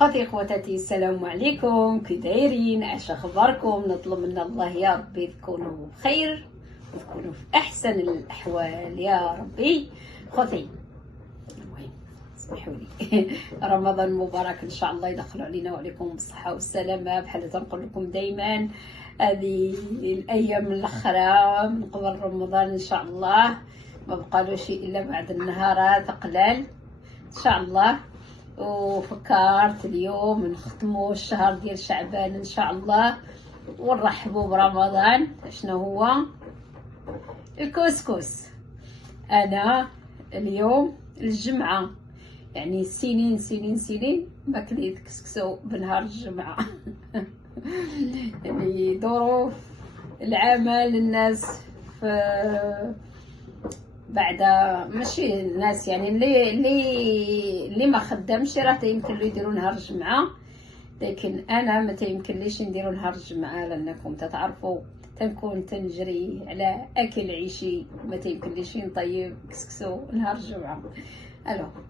خوتي خواتاتي السلام عليكم، كي دايرين؟ اش اخباركم؟ نطلب من الله يا ربي تكونوا بخير وتكونوا في احسن الاحوال يا ربي. خوتي المهم اسمحوا لي رمضان مبارك ان شاء الله يدخلوا علينا وعليكم بالصحه والسلامه. بحال تنقول لكم دائما هذه الايام الاخرى من قبل رمضان ان شاء الله ما بقالوش الا بعد النهارات قلال ان شاء الله. وفكرت اليوم نختموا الشهر ديال شعبان ان شاء الله ونرحبوا برمضان. شنو هو الكسكس؟ انا اليوم الجمعه يعني سنين ما كليت كسكسو بنهار الجمعه يعني ظروف العمل الناس في بعد ماشي الناس يعني اللي ما خدامش راه يمكن له يديروا نهار الجمعه، لكن انا ما تيمكنليش نديروا نهار الجمعه لانكم تتعرفوا تنكون تنجري على اكل عيشي، ما تيمكنليش نطيب كسكسو نهار الجمعه.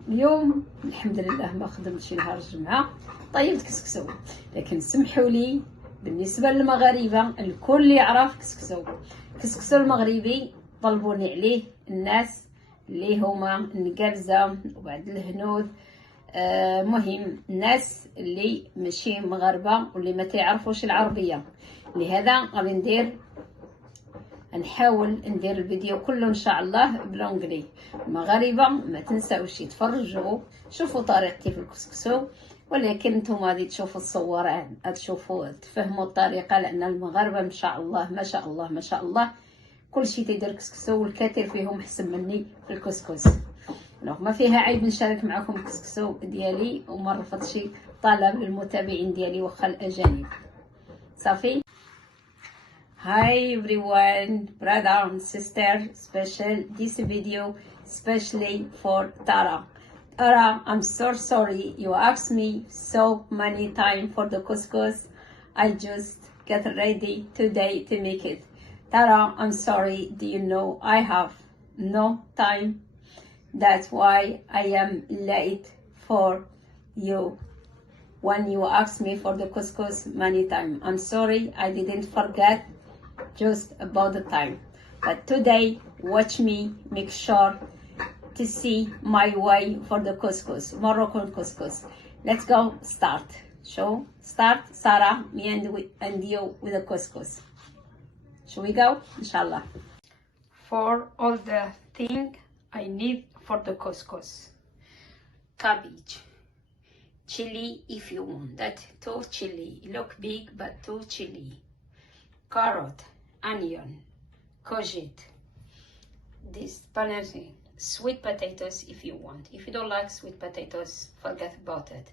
اليوم الحمد لله ما خدمتش نهار الجمعه، طيبت كسكسو. لكن سمحوا لي بالنسبه للمغاربه الكل يعرف كسكسو المغربي طلبوني عليه الناس اللي هما النقرزة وبعد الهنود، مهم الناس اللي ماشي مغاربة واللي ما تعرفوش العربية. لهذا غادي نحاول ندير الفيديو كله ان شاء الله بالانجلي. المغاربة ما تنساوش يتفرجوا، شوفوا طريقتي في الكسكسو، ولكن نتوما غادي تشوفوا الصوران تشوفوا تفهموا الطريقة، لان المغاربة ما شاء الله ما شاء الله ما شاء الله كل شيء تيدير كسكسو، والكثير فيهم احسن مني في الكسكس. ما فيها عيب نشارك معكم الكسكسو ديالي وما رفضتش طلب للمتابعين ديالي وخا الاجانب. صافي. Hi everyone, brother and sister, special this video especially for Tara. Tara, I'm so sorry you asked me so many times for the couscous. I just get ready today to make it. Tara, I'm sorry, do you know I have no time? That's why I am late for you when you asked me for the couscous many times. I'm sorry, I didn't forget just about the time. But today, watch me make sure to see my way for the couscous, Moroccan couscous. Let's go start. Start, Sarah, me and you with the couscous. Shall we go? Inshallah. For all the thing I need for the couscous: cabbage, chili if you want that, 2 chili, look big but 2 chili, carrot, onion, courgette, this banana, sweet potatoes if you want. If you don't like sweet potatoes, forget about it.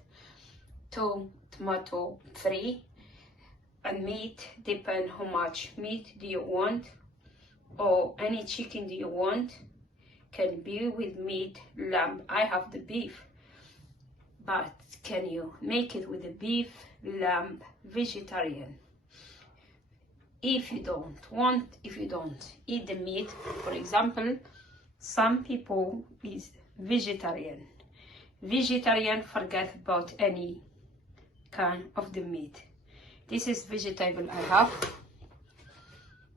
2 tomato, 3. And meat, depend how much meat do you want, or any chicken do you want. Can be with meat, lamb. I have the beef, but can you make it with the beef, lamb, vegetarian? If you don't eat the meat, for example, some people is vegetarian. Forget about any kind of the meat. This is vegetable I have.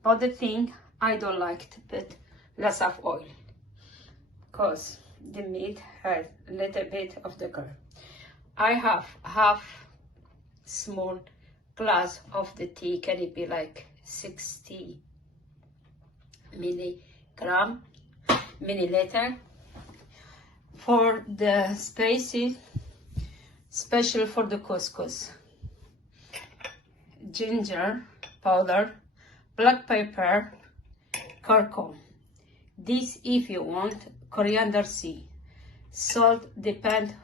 But the thing I don't like to put less of oil, because the meat has a little bit of the color. I have half small glass of the tea. Can it be like 60 milliliter? For the spices, special for the couscous: ginger powder, black pepper, curcum. This if you want, coriander seed, salt depend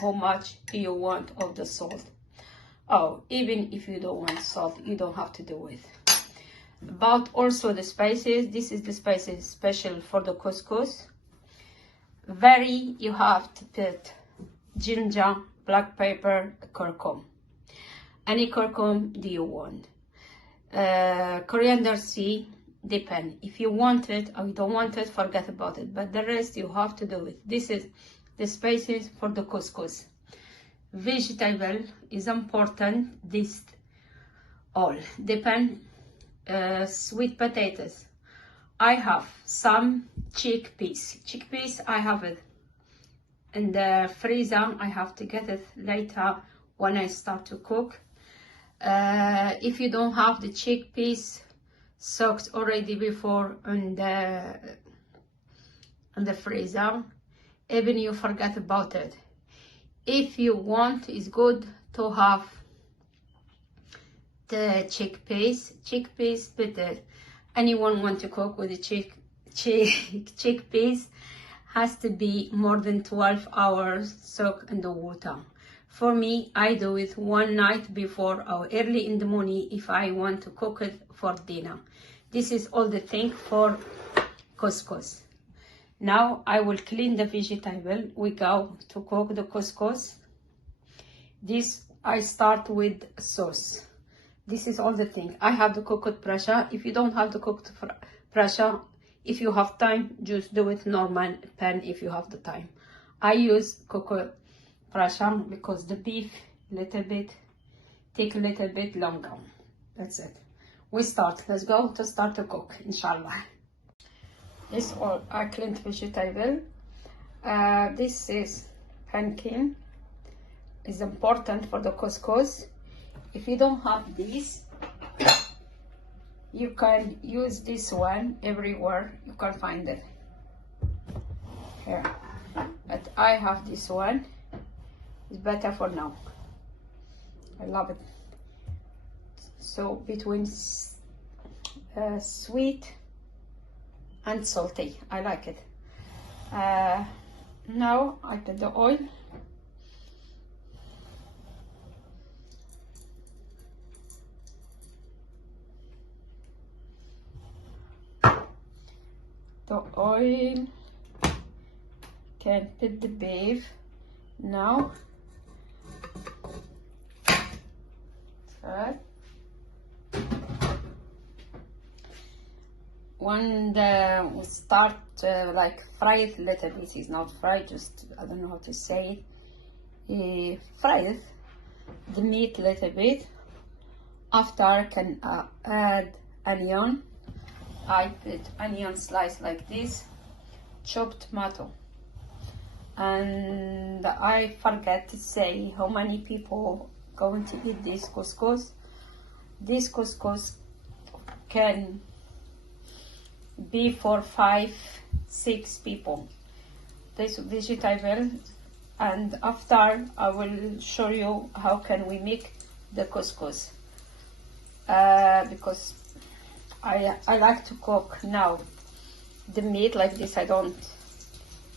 how much you want of the salt. Even if you don't want salt, you don't have to do it. But also the spices, this is the spices special for the couscous. You have to put ginger, black pepper, curcum. Any curcum do you want? Coriander seed, depend. If you want it or you don't want it, forget about it. But the rest you have to do it. This is the spices for the couscous. vegetable is important. This all depend. Sweet potatoes. I have some chickpeas. Chickpeas I have it in the freezer. I have to get it later when I start to cook. If you don't have the chickpeas soaked already before in the freezer, even you forget about it. If you want, it's good to have the chickpeas better. Anyone want to cook with the chickpeas has to be more than 12 hours soaked in the water. For me, I do it one night before or early in the morning if I want to cook it for dinner. This is all the thing for couscous. Now I will clean the vegetable. We go to cook the couscous. This I start with sauce. This is all the thing. I have the cooked pressure. If you don't have the cooked pressure, if you have time, just do it normal pan if you have the time. I use cooked pressure because the beef take a little bit longer. That's it. We start. Let's go to start to cook, inshallah. This all I cleaned vegetable. This is pumpkin. It's important for the couscous. If you don't have this, you can use this one everywhere. You can find it here, but I have this one. It's better for now. I love it. So between sweet and salty, I like it. Now I put the oil. The oil, can put the beef now. Right. When we start like fry it a little bit, it's not fried, just I don't know how to say it. Fry it, the meat a little bit. After I can add onion. I put onion slice like this, chopped tomato, and I forget to say how many people going to eat this couscous. This couscous can be for 5-6 people. This vegetable, and after I will show you how can we make the couscous, because I like to cook now the meat like this. I don't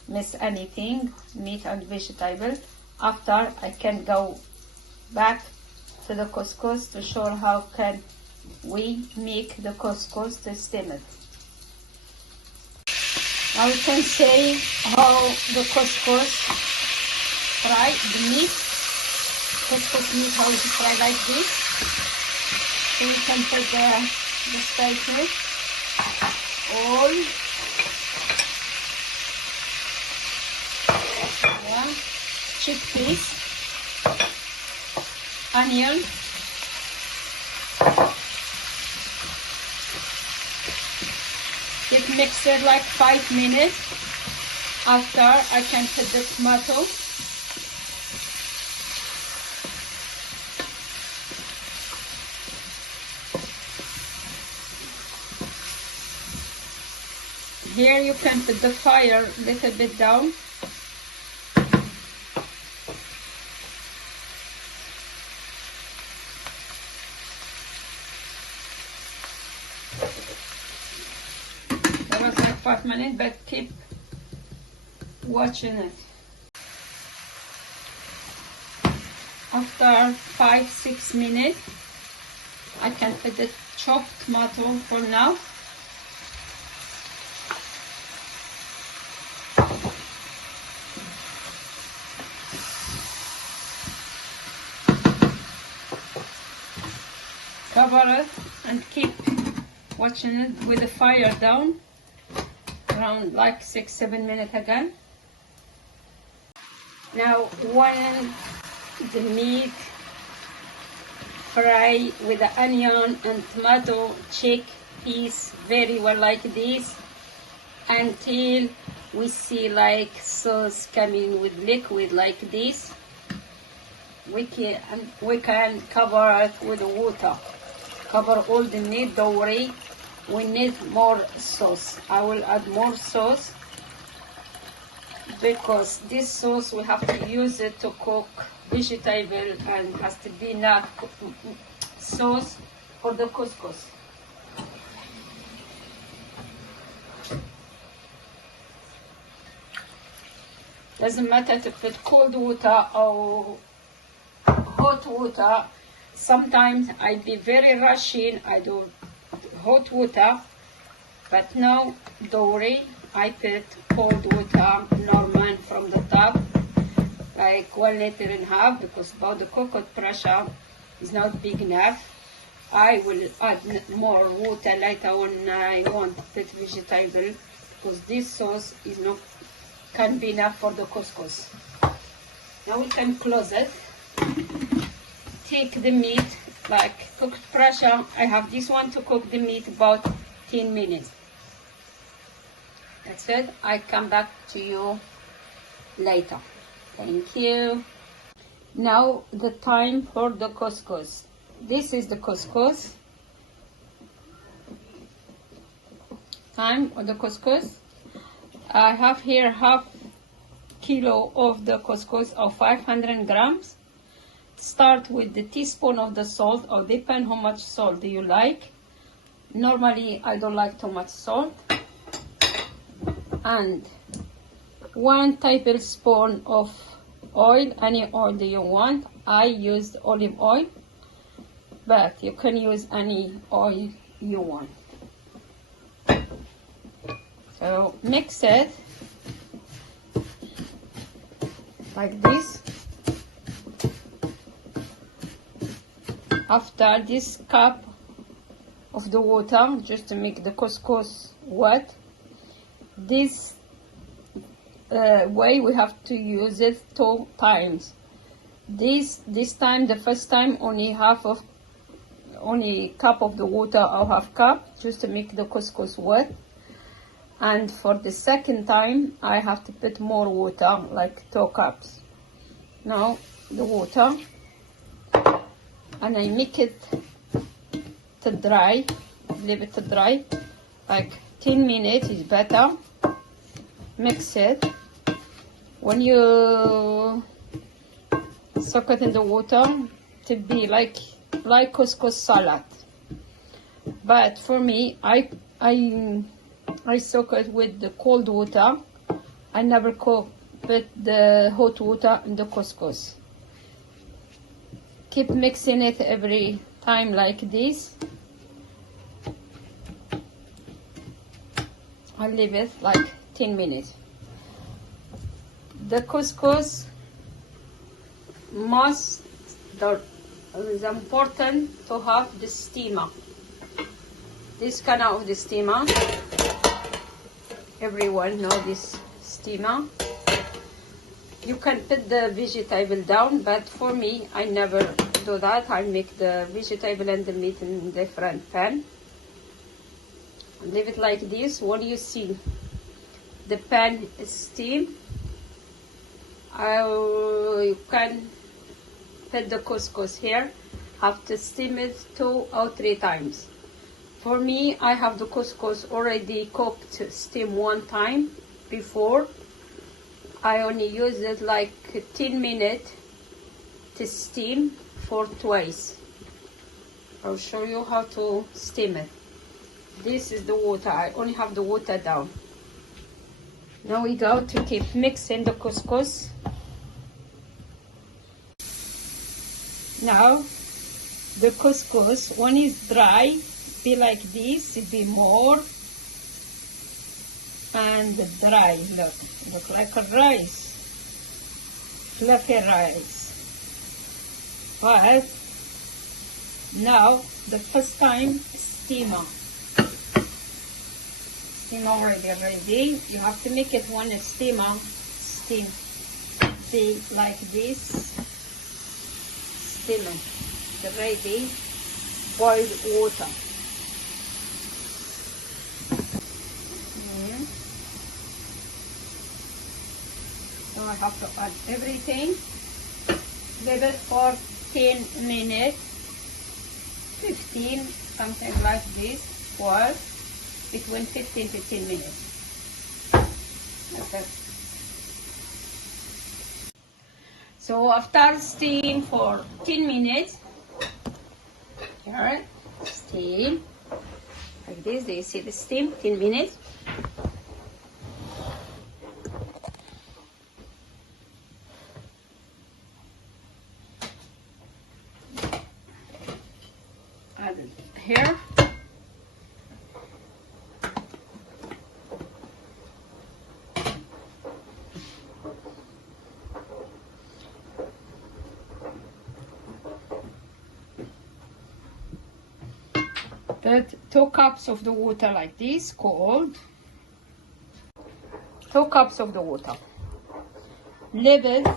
miss anything, meat and vegetable. After I can go back to the couscous to show how can we make the couscous to steam it. Now we can say how the couscous fry the meat. Couscous meat, how to fry like this. So we can put the spices, all, yeah, chickpeas, onion, it mix it like 5 minutes. After I can put the tomato. Here you can put the fire a little bit down. That was like 5 minutes, but keep watching it. After 5-6 minutes, I can put the chopped tomato for now. Cover it and keep watching it with the fire down, around like 6-7 minutes again. Now when the meat, fry with the onion and tomato chickpeas very well like this until we see like sauce coming with liquid like this. We can cover it with water. Cover all the meat, don't worry. We need more sauce. I will add more sauce because this sauce we have to use it to cook vegetable and has to be enough sauce for the couscous. Doesn't matter to put cold water or hot water. Sometimes I be very rushing, I do hot water, but now don't worry, I put cold water normal from the tap, like 1.5 liters, because about the coconut pressure is not big enough. I will add more water later when I want to put vegetable, because this sauce is not can be enough for the couscous. Now we can close it. Take the meat, like cooked pressure. I have this one to cook the meat about 10 minutes. That's it. I come back to you later. Thank you. Now the time for the couscous. This is the couscous. Time for the couscous. I have here half kilo of the couscous of 500 grams. Start with the teaspoon of the salt, or depend how much salt do you like. Normally I don't like too much salt. And 1 tablespoon of oil, any oil that you want. I used olive oil, but you can use any oil you want. So mix it like this. After this cup of the water, just to make the couscous wet, this way we have to use it 2 times. This time, the first time, only cup of the water or half cup, just to make the couscous wet. And for the second time, I have to put more water, like 2 cups. Now the water, and I make it to dry, leave it to dry, like 10 minutes is better. Mix it. When you soak it in the water, to be like couscous salad. But for me, I soak it with the cold water. I never cook with the hot water in the couscous. Keep mixing it every time like this. I'll leave it like 10 minutes. The couscous is important to have the steamer. This kind of the steamer. Everyone know this steamer. You can put the vegetable down, but for me, I never do that. I make the vegetable and the meat in different pan. Leave it like this. When you see the pan is steam, you can put the couscous here. Have to steam it 2 or 3 times. For me, I have the couscous already cooked, steam 1 time before. I only use it like 10 minutes to steam for twice. I'll show you how to steam it. This is the water. I only have the water down. Now we go to keep mixing the couscous. Now the couscous, when it's dry, be like this, it be more and dry. Look like a rice, fluffy rice. But now the first time, steamer already ready. You have to make it when the steamer steam. See, like this. steaming. The ready boiled water. So I have to add everything. Leave it for 10 minutes, 15, something like this, or between 15 to 10 minutes. Okay. So after steam for 10 minutes, here, steam, like this, do you see the steam, 10 minutes? Add it here. Put 2 cups of the water like this, cold. 2 cups of the water. Leave it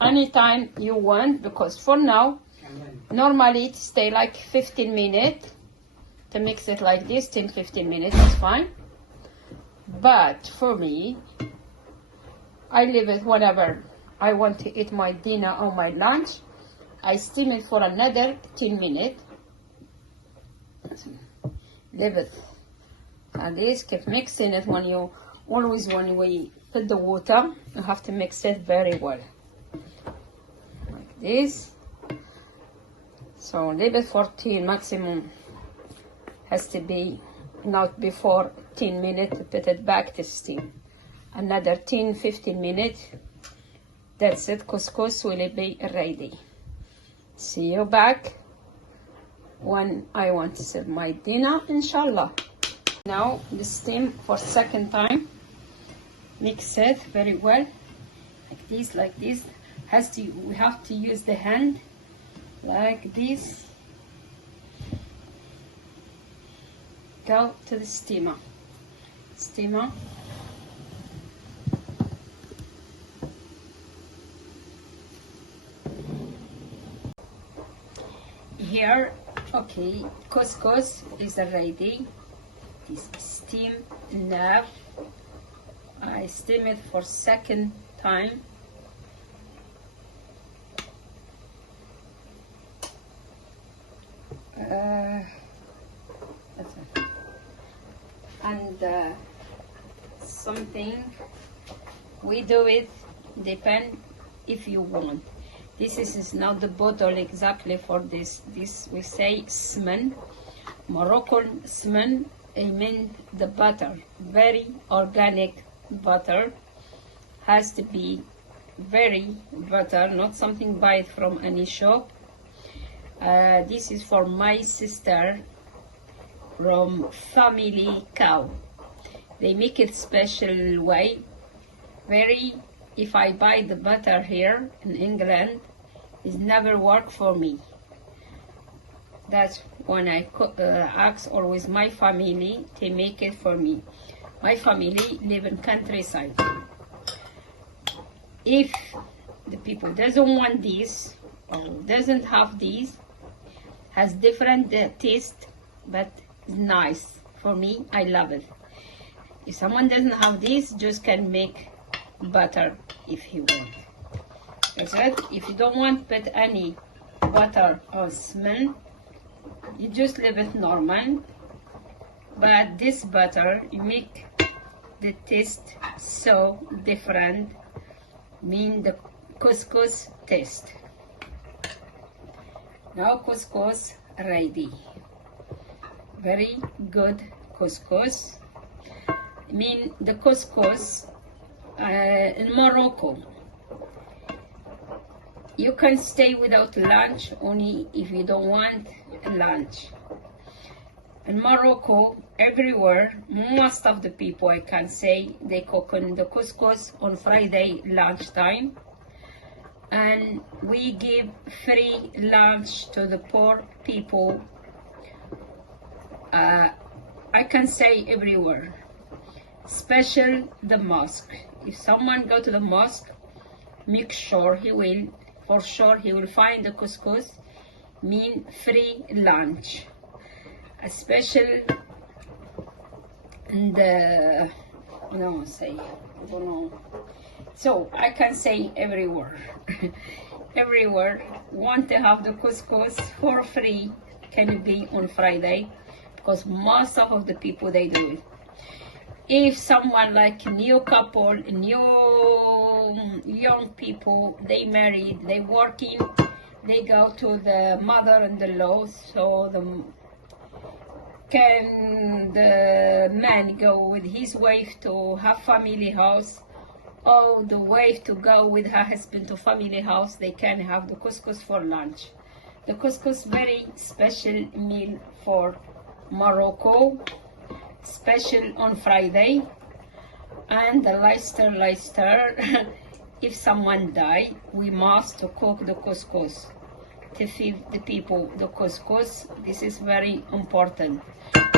anytime you want, because for now, normally it stay like 15 minutes. To mix it like this, 10-15 minutes is fine. But for me, I leave it whenever I want to eat my dinner or my lunch. I steam it for another 10 minutes. Leave it like this. Keep mixing it when we put the water, you have to mix it very well. Like this. So leave it for 10 maximum. Has to be not before 10 minutes to put it back to steam. Another 10-15 minutes. That's it. Couscous will be ready. See you back when I want to serve my dinner, inshallah. Now the steam for second time. Mix it very well, like this, like this. We have to use the hand, like this. Go to the steamer. Here, okay, couscous is ready. This steam now. I steam it for second time. And something we do it depend if you want. This is not the bottle exactly for this. This we say smen, Moroccan smen. I mean the butter, very organic butter. Has to be very butter, not something buy it from any shop. This is for my sister from family cow. They make it special way. Very, if I buy the butter here in England, it never work for me. That's when I ask always my family to make it for me. My family live in countryside. If the people doesn't want this or doesn't have this, has different taste, but it's nice for me. I love it. If someone doesn't have this, just can make butter if you want. That's it. If you don't want put any butter or smell, you just leave it normal. But this butter, you make the taste so different, mean the couscous taste. Now couscous ready. Very good couscous. Mean the couscous in Morocco. You can stay without lunch only if you don't want lunch. In Morocco, everywhere, most of the people, I can say, they cook on the couscous on Friday lunchtime. And we give free lunch to the poor people. I can say everywhere, special the mosque. If someone go to the mosque, make sure he will for sure he will find the couscous mean free lunch, a special and no say I don't know. So I can say everywhere. Everywhere want to have the couscous for free can be on Friday, because most of the people they do it. If someone like new couple, new young people, they married, they working, they go to the mother-in-law, so the man go with his wife to have family house, or the wife to go with her husband to family house, they can have the couscous for lunch. The couscous very special meal for Morocco, special on Friday. And the Leicester if someone die, we must cook the couscous to feed the people the couscous. This is very important.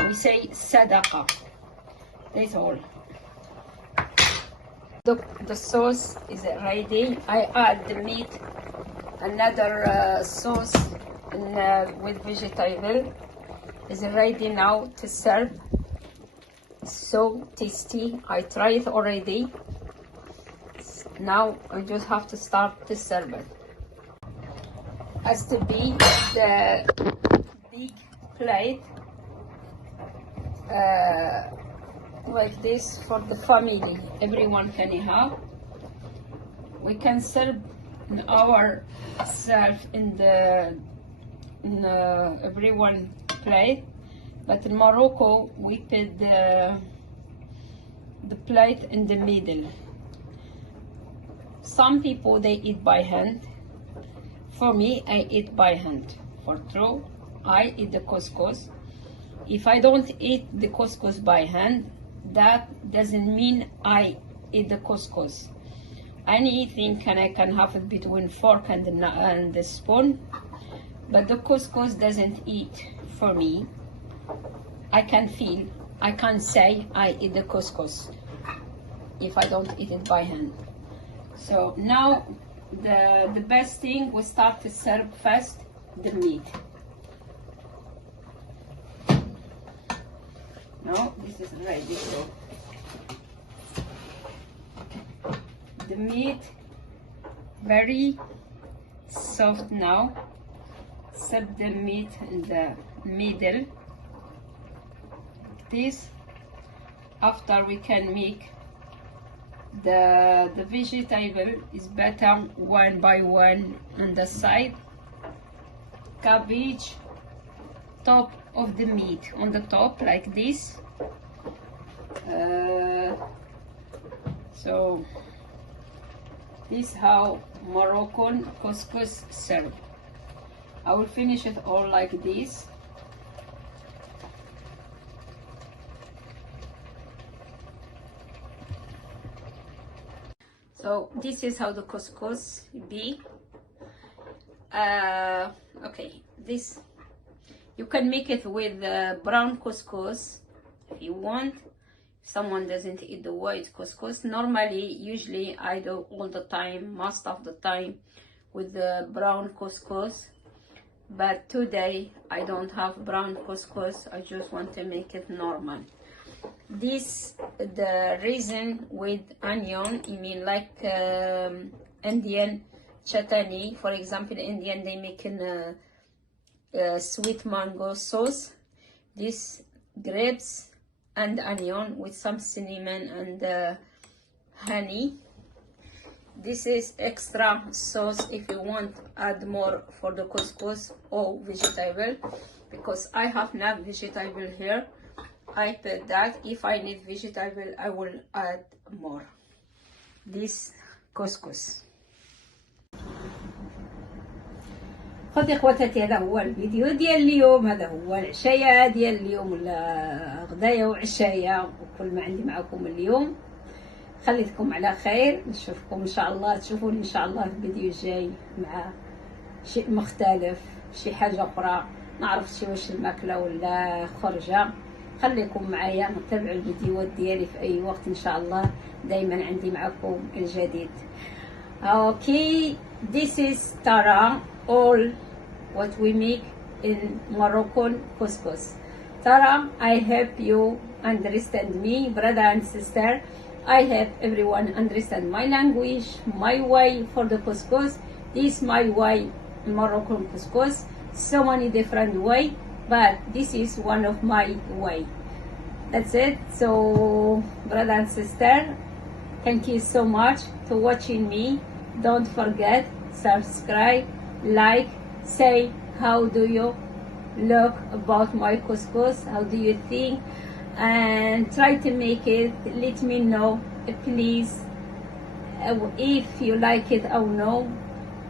We say sadaqah. That's all. The sauce is ready. I add the meat, another sauce with vegetable is ready now to serve. So tasty. I tried it already. Now I just have to start to serve it. Has to be the big plate like this for the family. Everyone can have. We can serve ourselves in everyone plate, but in Morocco we put the plate in the middle. Some people they eat by hand. For me, I eat by hand. For true, I eat the couscous. If I don't eat the couscous by hand, that doesn't mean I eat the couscous. Anything I can have it between fork and the spoon, but the couscous doesn't eat for me. I can feel, I can't say I eat the couscous if I don't eat it by hand. So now the best thing, we start to serve first the meat. No, this is ready. So the meat very soft now. Serve the meat in the middle like this. After we can make the vegetable is better one by one on the side. Cabbage, top of the meat on the top like this. So this is how Moroccan couscous served. I will finish it all like this. So this is how the couscous be. Okay, this you can make it with brown couscous if you want. If someone doesn't eat the white couscous, normally, usually I do all the time, most of the time, with the brown couscous. But today I don't have brown couscous. I just want to make it normal. This the reason with onion, I mean like Indian chutney. For example, Indian they make in sweet mango sauce. This grapes and onion with some cinnamon and honey. This is extra sauce if you want add more for the couscous or vegetable, because I have now vegetable here. I put that. If I need vegetable I will add more. This couscous. خذي اخواتاتي، هذا هو الفيديو ديال اليوم، هذا هو العشاء ديال اليوم ولا غدايا وعشايا وكل ما عندي معكم اليوم. خليتكم على خير، نشوفكم ان شاء الله، تشوفوني ان شاء الله في الفيديو الجاي مع شيء مختلف، شي حاجه اخرى، نعرف شي واش الماكله ولا خرجه. خليكم معايا، تابعوا الفيديوهات ديالي في اي وقت ان شاء الله، دائما عندي معكم الجديد. Okay, this is Tara, all what we make in Moroccan couscous. Tara, I hope you understand me, brother and sister. I hope everyone understand my language, my way for the couscous. This is my way, Moroccan couscous. So many different way, but this is one of my way. That's it. So, brother and sister, thank you so much for watching me. Don't forget, subscribe, like, say how do you look about my couscous, how do you think, and try to make it. Let me know, please, if you like it or no,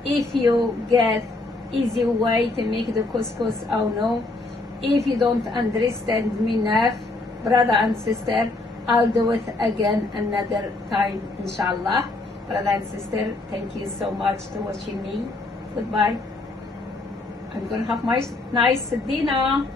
if you get easy way to make the couscous or no. If you don't understand me enough, brother and sister, I'll do it again another time, inshallah. Brother and sister, thank you so much for watching me. Goodbye. I'm gonna have my nice dinner.